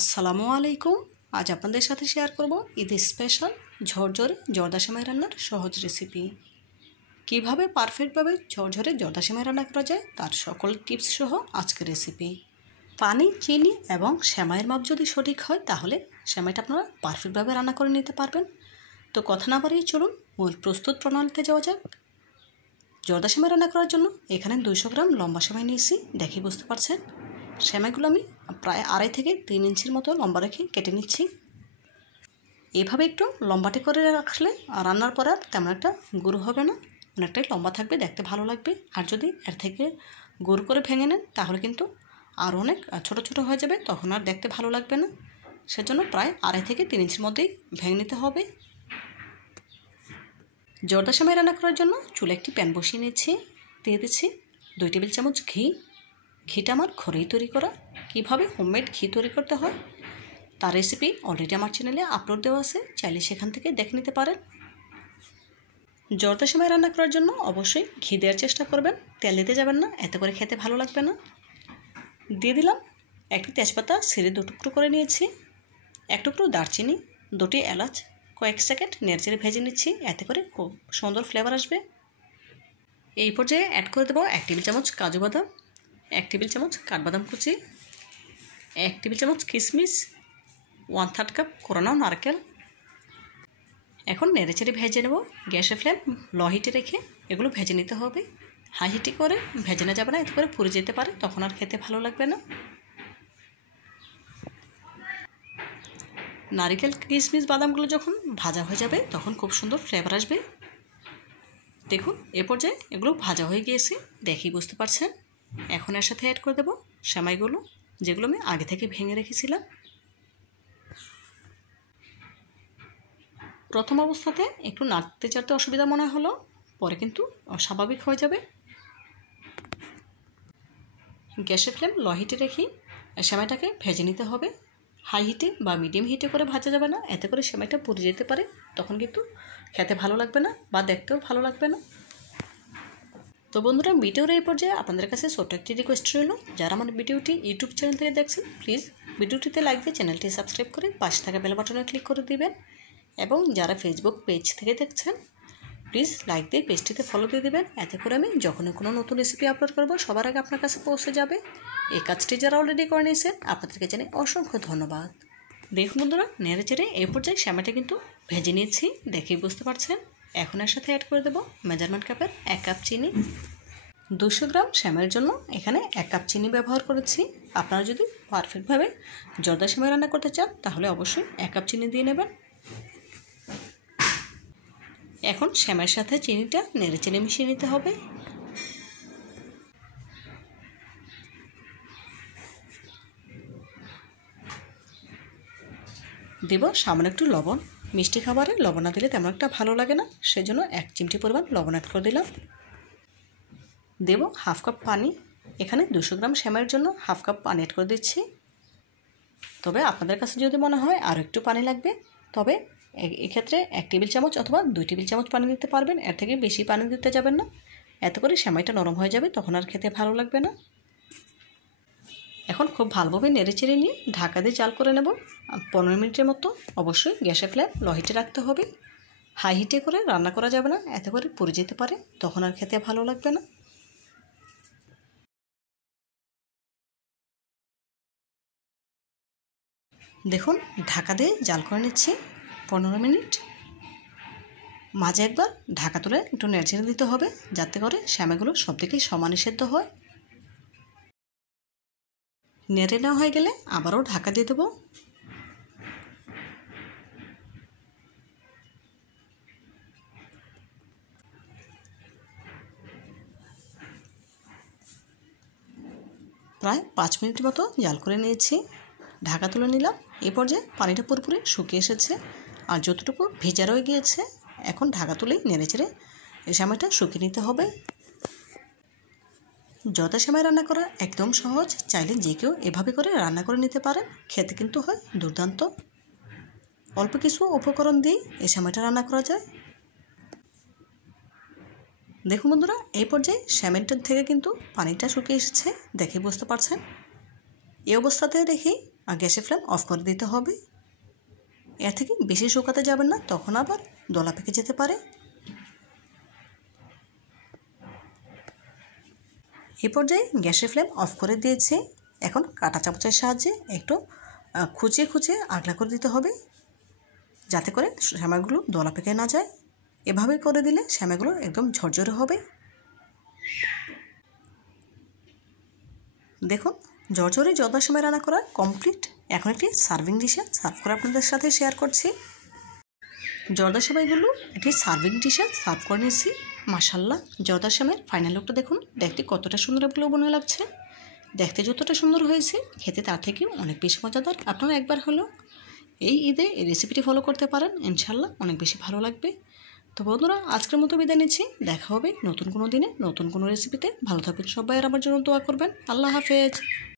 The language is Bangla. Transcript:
আসসালামু আলাইকুম। আজ আপনাদের সাথে শেয়ার করব ঈদ স্পেশাল ঝরঝরে জর্দা সেমাই রান্নার সহজ রেসিপি। কিভাবে পারফেক্টভাবে ঝরঝরে জর্দা সেমাই রান্না করা যায় তার সকল টিপস সহ আজকের রেসিপি। পানি, চিনি এবং সেমাইয়ের মাপ যদি সঠিক হয় তাহলে সেমাইটা আপনারা পারফেক্টভাবে রান্না করে নিতে পারবেন। তো কথা না বাড়িয়ে চলুন মূল প্রস্তুত প্রণালীতে যাওয়া যাক। জর্দা সেমাই রান্না করার জন্য এখানে 200 গ্রাম লম্বা সেমাই নিয়েছি, দেখে বুঝতে পারছেন। সেমাইগুলো আমি প্রায় 2.5 থেকে 3 ইঞ্চির মতো লম্বা রেখে কেটে নিচ্ছি। এভাবে একটু লম্বাটে করে রাখলে রান্নার পর আর তেমন একটা গুঁড়ো হবে না, অনেকটাই লম্বা থাকবে, দেখতে ভালো লাগবে। আর যদি এর থেকে গুঁড়ো করে ভেঙে নেন তাহলে কিন্তু আর অনেক ছোট ছোট হয়ে যাবে, তখন আর দেখতে ভালো লাগবে না। সেজন্য প্রায় 2.5 থেকে 3 ইঞ্চির মধ্যেই ভেঙে নিতে হবে। জর্দা সেমাই রান্না করার জন্য চুলে একটি প্যান বসিয়ে নিচ্ছি, দিয়ে দিচ্ছি 2 টেবিল চামচ ঘি। ঘিটা আমার ঘরেই তৈরি করা। কীভাবে হোমমেড ঘি তৈরি করতে হয় তার রেসিপি অলরেডি আমার চ্যানেলে আপলোড দেওয়া আছে, চাইলে সেখান থেকে দেখে নিতে পারেন। জর্দা সেমাই রান্না করার জন্য অবশ্যই ঘি দেওয়ার চেষ্টা করবেন, তেল দিতে যাবেন না, এতে করে খেতে ভালো লাগবে না। দিয়ে দিলাম একটি তেজপাতা ছিঁড়ে 2 টুকরো করে নিয়েছি, 1 টুকরো দারচিনি, 2টি এলাচ কয়েক সেকেন্ড নেড়েচেড়ে ভেজে নিচ্ছি, এতে করে খুব সুন্দর ফ্লেভার আসবে। এই পর্যায়ে অ্যাড করে দেবো 1 টেবিল চামচ কাজু বাদাম, 1 টেবিল চামচ কাঠবাদাম কুচি, 1 টেবিল চামচ কিশমিশ, 1/3 কাপ কোরানো নারকেল। এখন নেড়েচেড়ে ভেজে নেব। গ্যাসের ফ্লেম লো হিটে রেখে এগুলো ভেজে নিতে হবে। হাই হিটে করে ভেজে না যাবে না, এতে করে পুড়ে যেতে পারে, তখন আর খেতে ভালো লাগবে না। নারকেল, কিশমিশ, বাদামগুলো যখন ভাজা হয়ে যাবে তখন খুব সুন্দর ফ্লেভার আসবে। দেখুন এ পর্যায়ে এগুলো ভাজা হয়ে গিয়েছে, দেখেই বুঝতে পারছেন। এখন এর সাথে অ্যাড করে দেবো সেমাইগুলো, যেগুলো আমি আগে থেকে ভেঙে রেখেছিলাম। প্রথম অবস্থাতে একটু নাড়তে চাড়তে অসুবিধা মনে হলো, পরে কিন্তু স্বাভাবিক হয়ে যাবে। গ্যাসের ফ্লেম লো হিটে রেখে সেমাইটাকে ভেজে নিতে হবে। হাই হিটে বা মিডিয়াম হিটে করে ভাজা যাবে না, এতে করে সেমাইটা পুড়ে যেতে পারে, তখন কিন্তু খেতে ভালো লাগবে না বা দেখতেও ভালো লাগবে না। তো বন্ধুরা, ভিডিওর এই পর্যায়ে আপনাদের কাছে ছোট্ট একটি রিকোয়েস্ট রইল, যারা আমার ভিডিওটি ইউটিউব চ্যানেল থেকে দেখছেন প্লিজ ভিডিওটিতে লাইক দিয়ে চ্যানেলটি সাবস্ক্রাইব করে পাশে থাকা বেল বাটনে ক্লিক করে দিবেন। এবং যারা ফেসবুক পেজ থেকে দেখছেন প্লিজ লাইক দিয়ে পেজটিতে ফলো দিয়ে দেবেন, এতে করে আমি যখনই কোনো নতুন রেসিপি আপলোড করব সবার আগে আপনার কাছে পৌঁছে যাবে। এই কাজটি যারা অলরেডি করে নিয়েছেন আপনাদেরকে জানাই অসংখ্য ধন্যবাদ। দেখুন বন্ধুরা, নেড়ে চেড়ে এই পর্যায়ে সেমাইটা কিন্তু ভেজে নিয়েছি, দেখেই বুঝতে পারছেন। এখন এর সাথে অ্যাড করে দেবো মেজারমেন্ট কাপের 1 কাপ চিনি। 200 গ্রাম সেমাইয়ের জন্য এখানে 1 কাপ চিনি ব্যবহার করেছি। আপনারা যদি পারফেক্টভাবে জর্দা সেমাই রান্না করতে চান তাহলে অবশ্যই 1 কাপ চিনি দিয়ে নেবেন। এখন সেমাইয়ের সাথে চিনিটা নেড়েচেড়ে মিশিয়ে নিতে হবে। দেব সামান্য একটু লবণ। মিষ্টি খাবারে লবণ না দিলে তেমন একটা ভালো লাগে না, সেজন্য 1 চিমটি পরিমাণ লবণ অ্যাড করে দিলাম। দেব 1/2 কাপ পানি। এখানে 200 গ্রাম সেমাইয়ের জন্য 1/2 কাপ পানি অ্যাড করে দিচ্ছি। তবে আপনাদের কাছে যদি মনে হয় আরও একটু পানি লাগবে, তবে এক্ষেত্রে 1 টেবিল চামচ অথবা 2 টেবিল চামচ পানি দিতে পারবেন, এর থেকে বেশি পানি দিতে যাবেন না, এতে করে সেমাইটা নরম হয়ে যাবে, তখন আর খেতে ভালো লাগবে না। এখন খুব ভালোভাবে নেড়েচেড়ে নিয়ে ঢাকা দিয়ে জাল করে নেব 15 মিনিটের মতো। অবশ্যই গ্যাসের ফ্লেম লো হিটে রাখতে হবে, হাই হিটে করে রান্না করা যাবে না, এতে করে পুড়ে যেতে পারে, তখন আর খেতে ভালো লাগবে না। দেখুন ঢাকা দিয়ে জাল করে নিচ্ছি 15 মিনিট। মাঝে একবার ঢাকা তুলে একটু নেড়েচেড়ে দিতে হবে, যাতে করে সেমাইগুলো সব দিকেই সমানে সেদ্ধ হয়। নেড়ে নেওয়া হয়ে গেলে আবারও ঢাকা দিয়ে দেবো। প্রায় 5 মিনিট মতো জাল করে নিয়েছি, ঢাকা তুলে নিলাম। এই পর্যায়ে পানিটা পুরোপুরি শুকিয়ে এসেছে, আর যতটুকু ভেজা রয়ে গিয়েছে এখন ঢাকা তুলেই নেড়েচেড়ে এই সেমাইটা শুকিয়ে নিতে হবে। জর্দা সেমাই রান্না করা একদম সহজ, চাইলে যে কেউ এভাবে করে রান্না করে নিতে পারেন, খেতে কিন্তু হয় দুর্দান্ত। অল্প কিছু উপকরণ দিয়ে এই সেমাইটা রান্না করা যায়। দেখুন বন্ধুরা, এই পর্যায়ে সেমাইটার থেকে কিন্তু পানিটা শুকিয়ে এসেছে, দেখে বুঝতে পারছেন। এই অবস্থাতে রেখে আর গ্যাসের ফ্লেম অফ করে দিতে হবে। এর থেকে বেশি শুকাতে যাবেন না, তখন আবার দলা পেকে যেতে পারে। এই পর্যায়ে গ্যাসের ফ্লেম অফ করে দিয়েছে। এখন কাঁটা চামচের সাহায্যে একটু খুঁচিয়ে খুঁচিয়ে আগলা করে দিতে হবে, যাতে করে সেমাইগুলো দলা পেকে না যায়। এভাবে করে দিলে সেমাইগুলো একদম ঝরঝরে হবে। দেখুন, ঝরঝরে জর্দার সেমাই রান্না করা কমপ্লিট। এখন একটি সার্ভিং ডিশে সার্ভ করে আপনাদের সাথে শেয়ার করছি। জর্দার সেমাইগুলো একটি সার্ভিং ডিশে সার্ভ করে নিয়েছি। মাশাআল্লাহ, জর্দার সেমাইয়ের ফাইনাল লুকটা দেখুন, দেখতে কতটা সুন্দর মনে লাগছে। দেখতে যতটা সুন্দর হয়েছে, খেতে তার থেকেও অনেক বেশি মজাদার। আপনারা একবার হলো এই ঈদে এই রেসিপিটি ফলো করতে পারেন, ইনশাআল্লাহ অনেক বেশি ভালো লাগবে। তো বন্ধুরা, আজকের মতো বিদায় নিচ্ছি। দেখা হবে নতুন কোনো দিনে নতুন কোনো রেসিপিতে। ভালো থাকবেন সবাই, আর আমার জন্য দোয়া করবেন। আল্লাহ হাফেজ।